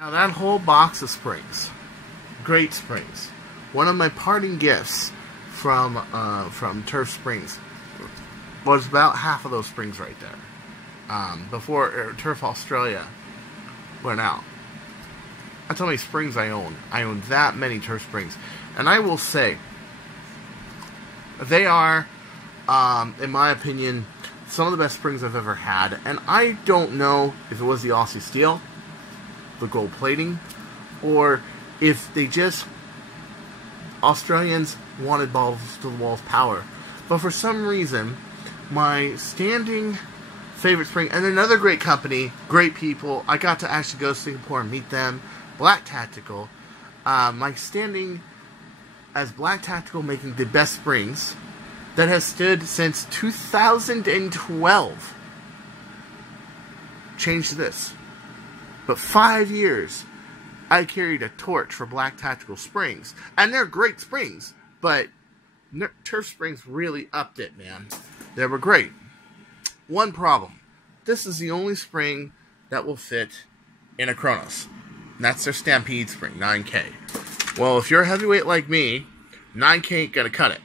Now that whole box of springs, great springs. One of my parting gifts from Turf Springs was about half of those springs right there. Before Turf Australia went out. That's how many springs I own. I own that many Turf Springs. And I will say, they are, in my opinion, some of the best springs I've ever had. And I don't know if it was the Aussie steel, the gold plating, or if they just, Australians wanted balls to the walls power. But for some reason, my standing favorite spring, and another great company, great people, I got to actually go to Singapore and meet them, Black Tactical. My standing as Black Tactical making the best springs that has stood since 2012. Change this. But 5 years, I carried a torch for Black Tactical Springs. And they're great springs, but Turf Springs really upped it, man. They were great. One problem. This is the only spring that will fit in a Chronos. And that's their Stampede spring, 9K. Well, if you're a heavyweight like me, 9K ain't gonna cut it.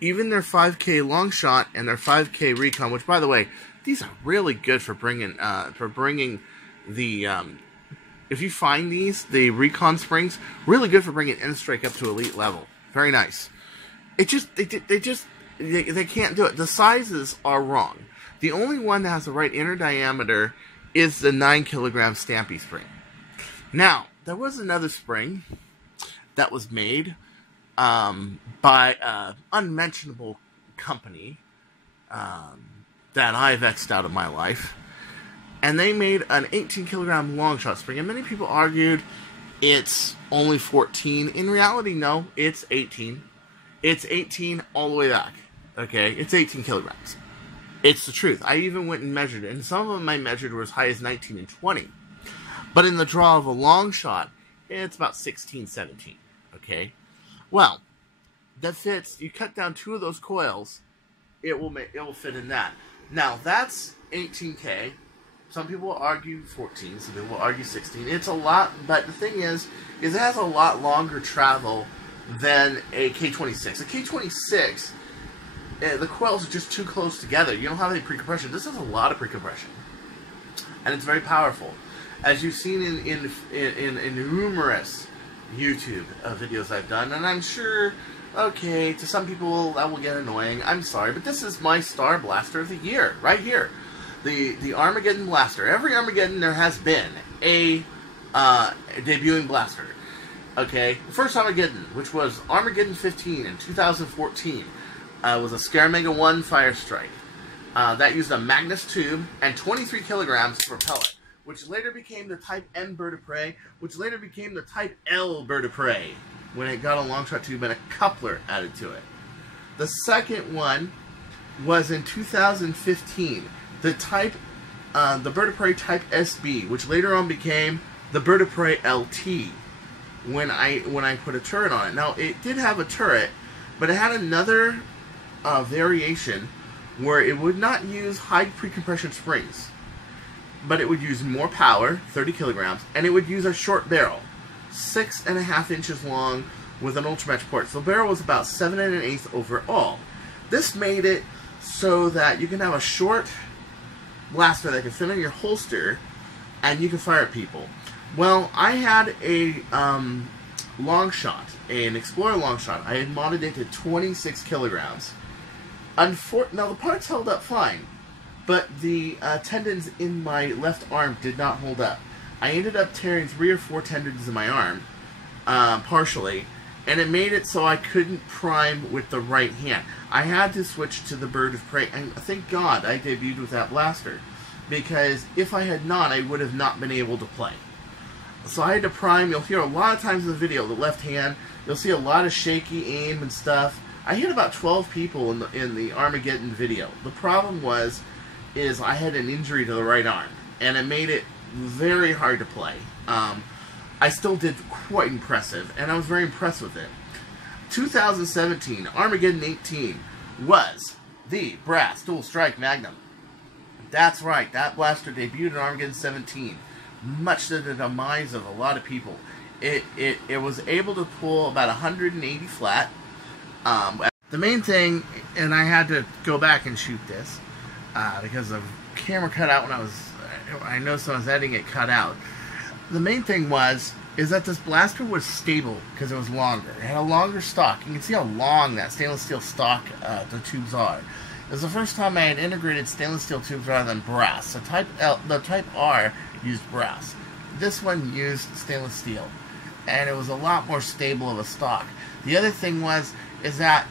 Even their 5K longshot and their 5K recon, which, by the way, these are really good for bringing the, if you find these, the recon springs, really good for bringing N-Strike up to elite level. Very nice. It just, they can't do it. The sizes are wrong. The only one that has the right inner diameter is the 9 kilogram Stampy spring. Now, there was another spring that was made by an unmentionable company that I've X'd out of my life. And they made an 18 kilogram longshot spring. And many people argued it's only 14. In reality, no, it's 18. It's 18 all the way back. Okay, it's 18 kilograms. It's the truth. I even went and measured it. And some of them I measured were as high as 19 and 20. But in the draw of a long shot, it's about 16, 17. Okay? Well, that fits. You cut down 2 of those coils, it will fit in that. Now, that's 18K. Some people will argue 14, some people will argue 16. It's a lot, but the thing is it has a lot longer travel than a K26. A K26, the coils are just too close together. You don't have any pre-compression. This has a lot of pre-compression. And it's very powerful. As you've seen in numerous YouTube videos I've done, and I'm sure, okay, to some people that will get annoying. I'm sorry, but this is my Star Blaster of the year, right here. The Armageddon Blaster. Every Armageddon there has been a debuting blaster. Okay, the first Armageddon, which was Armageddon 15 in 2014, was a Scaramanga 1 Fire Strike. That used a Magnum tube and 23 kilograms for pellet, which later became the Type M bird of prey, which later became the Type L bird of prey, when it got a longshot tube and a coupler added to it. The second one was in 2015. The Bird of Prey Type SB, which later on became the Bird of Prey LT, when I put a turret on it. Now, it did have a turret, but it had another variation where it would not use high pre-compression springs, but it would use more power, 30 kilograms, and it would use a short barrel, 6.5 inches long, with an ultramatch port. So the barrel was about 7 1/8 overall. This made it so that you can have a short blaster that can fit in your holster, and you can fire at people. Well, I had a longshot, an Explorer longshot. I had modded it to 26 kilograms. Now, the parts held up fine, but the tendons in my left arm did not hold up. I ended up tearing 3 or 4 tendons in my arm, partially, and it made it so I couldn't prime with the right hand. I had to switch to the Bird of Prey, and thank God I debuted with that blaster, because if I had not, I would have not been able to play. So I had to prime. You'll hear a lot of times in the video, the left hand, you'll see a lot of shaky aim and stuff. I hit about 12 people in the Armageddon video. The problem is I had an injury to the right arm, and it made it very hard to play. I still did quite impressive, and I was very impressed with it. 2017, Armageddon 18 was the brass dual strike Magnum. That's right, that blaster debuted in Armageddon 17. much to the demise of a lot of people. It was able to pull about 180 flat. The main thing, and I had to go back and shoot this because the camera cut out when I noticed when I was editing it cut out. The main thing is that this blaster was stable because it was longer. It had a longer stock. You can see how long that stainless steel stock the tubes are. It was the first time I had integrated stainless steel tubes rather than brass. The Type R used brass. This one used stainless steel, and it was a lot more stable of a stock. The other thing is that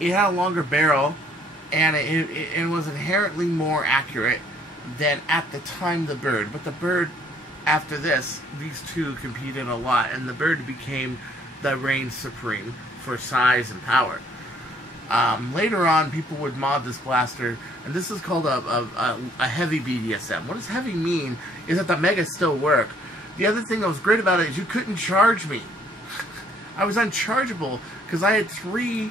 it had a longer barrel, and it was inherently more accurate than at the time the Bird. But the Bird, after this, these two competed a lot, and the Bird became the reign supreme for size and power. Later on, people would mod this blaster, and this is called a heavy BDSM. What does heavy mean is that the megas still work. The other thing that was great about it is you couldn't charge me. I was unchargeable because I had three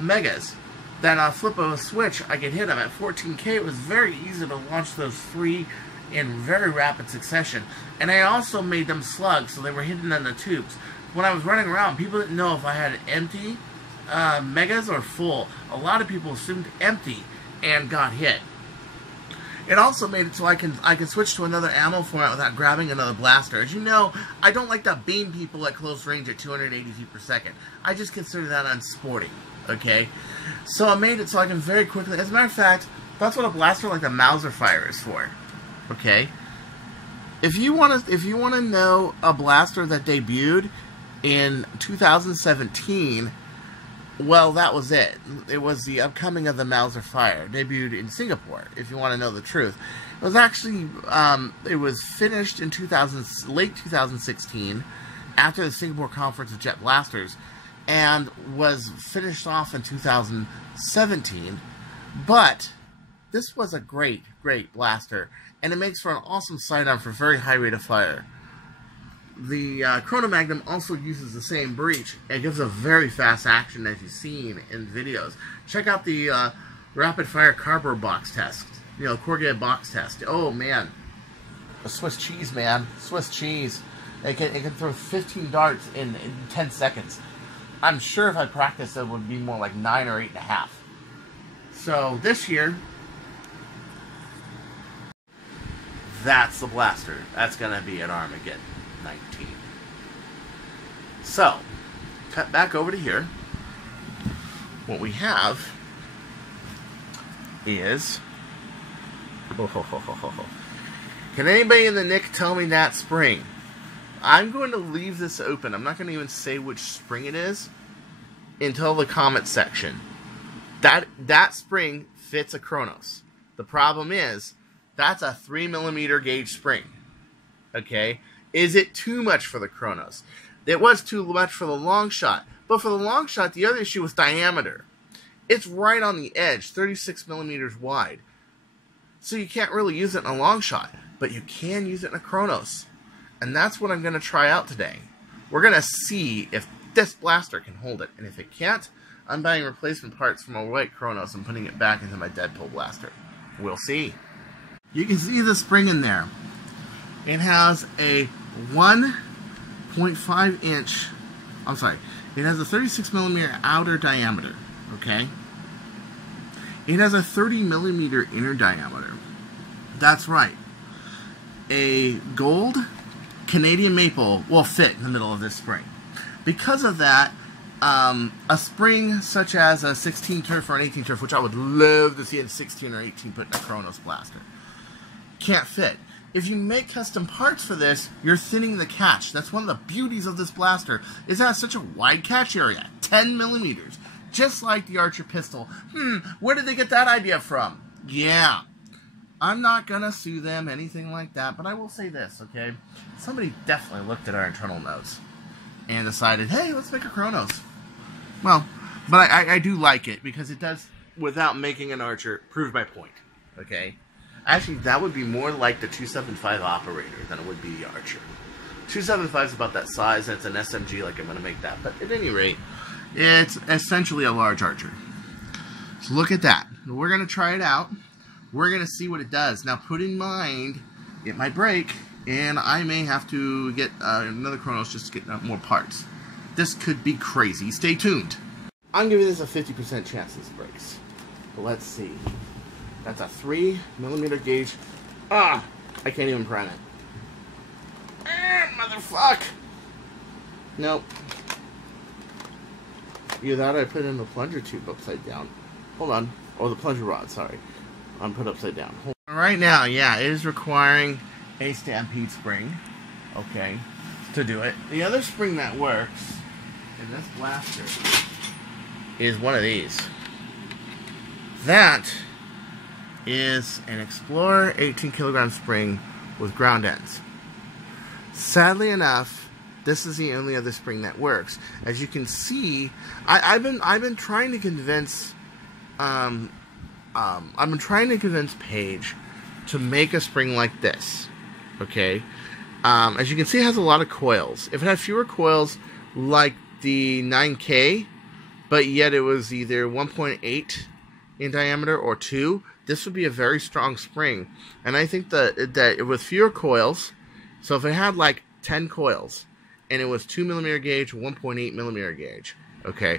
megas. Then on a flip of a switch, I could hit them at 14K. It was very easy to launch those three in very rapid succession. And I also made them slugs, so they were hidden in the tubes. When I was running around, people didn't know if I had empty megas or full. A lot of people assumed empty and got hit. It also made it so I can switch to another ammo format without grabbing another blaster. As you know, I don't like to beam people at close range at 280 feet per second. I just consider that unsporting, okay? So I made it so I can very quickly... As a matter of fact, that's what a blaster like the Mauser Fire is for, okay? If you want to know a blaster that debuted in 2017... Well, that was it. It was the upcoming of the Mauser Fire. Debuted in Singapore, if you want to know the truth. It was actually, it was finished in late 2016, after the Singapore Conference of Jet Blasters, and was finished off in 2017. But this was a great, great blaster, and it makes for an awesome sidearm for very high rate of fire. The Magnum also uses the same breech. It gives a very fast action, as you've seen in videos. Check out the rapid fire cardboard box test. You know, corrugated box test. Oh man, a Swiss cheese, man, Swiss cheese. It can throw 15 darts in 10 seconds. I'm sure if I practiced, it would be more like 9 or 8.5. So this year, that's the blaster. That's gonna be an Armageddon 19. So, cut back over to here. What we have is... Can anybody in the nick tell me that spring? I'm going to leave this open. I'm not going to even say which spring it is until the comment section. That spring fits a Chronos. The problem is, that's a 3mm gauge spring. Okay? Is it too much for the Chronos? It was too much for the longshot. But for the longshot, the other issue was diameter. It's right on the edge, 36mm wide. So you can't really use it in a longshot. But you can use it in a Chronos. And that's what I'm going to try out today. We're going to see if this blaster can hold it. And if it can't, I'm buying replacement parts from a white Chronos and putting it back into my Deadpool blaster. We'll see. You can see the spring in there. It has a 1.5 inch, I'm sorry, it has a 36mm outer diameter, okay? It has a 30mm inner diameter. That's right. A gold Canadian maple will fit in the middle of this spring. Because of that, a spring such as a 16 turf or an 18 turf, which I would love to see a 16 or 18 put in a Chronos blaster, can't fit. If you make custom parts for this, you're thinning the catch. That's one of the beauties of this blaster, is that it has such a wide catch area, 10mm, just like the Archer pistol. Where did they get that idea from? Yeah, I'm not gonna sue them, anything like that, but I will say this, okay? Somebody definitely looked at our internal notes and decided, hey, let's make a Chronos. Well, but I do like it, because it does, without making an Archer, prove my point, okay? Actually, that would be more like the 275 operator than it would be the Archer. 275 is about that size, and it's an SMG, like I'm going to make that. But at any rate, it's essentially a large Archer. So look at that. We're going to try it out. We're going to see what it does. Now, put in mind, it might break, and I may have to get another Chronos just to get more parts. This could be crazy. Stay tuned. I'm giving this a 50% chance this breaks. But let's see. That's a 3mm gauge. Ah! I can't even prime it. Motherfuck! Nope. Either that or I put it in the plunger tube upside down. Hold on. Oh, the plunger rod, sorry. I'm put upside down. Right now, yeah, it is requiring a Stampede spring. Okay. To do it. The other spring that works in this blaster is one of these. That is an Explorer 18kg spring with ground ends. Sadly enough, this is the only other spring that works. As you can see, I've been trying to convince Paige to make a spring like this. Okay, as you can see, it has a lot of coils. If it had fewer coils, like the 9K, but yet it was either 1.8 in diameter or 2, this would be a very strong spring. And I think that with fewer coils, so if it had like 10 coils and it was 2mm gauge, 1.8mm gauge, okay,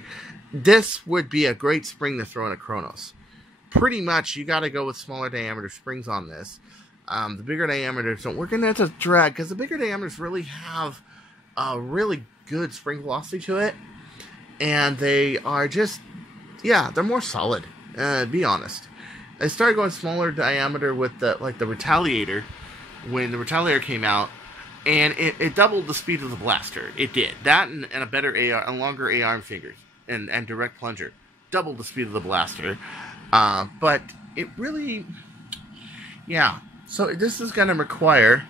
this would be a great spring to throw in a Chronos. Pretty much, you got to go with smaller diameter springs on this. The bigger diameters don't work, and that's a drag because the bigger diameters really have a really good spring velocity to it, and they are just, yeah, they're more solid. Be honest. I started going smaller diameter with the Retaliator when the Retaliator came out, and it doubled the speed of the blaster. It did that, and a better AR, and longer AR fingers, and direct plunger, doubled the speed of the blaster. But it really, yeah. So this is going to require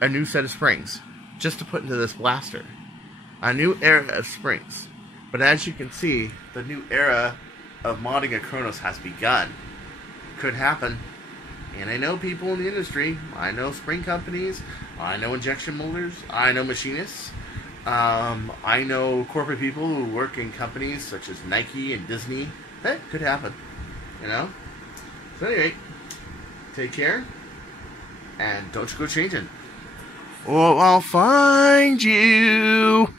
a new set of springs just to put into this blaster, a new era of springs. But as you can see, the new era of modding a Chronos has begun. Could happen. And I know people in the industry. I know spring companies. I know injection molders. I know machinists. I know corporate people who work in companies such as Nike and Disney. That could happen. You know? So anyway, take care. And don't you go changing. Or I'll find you.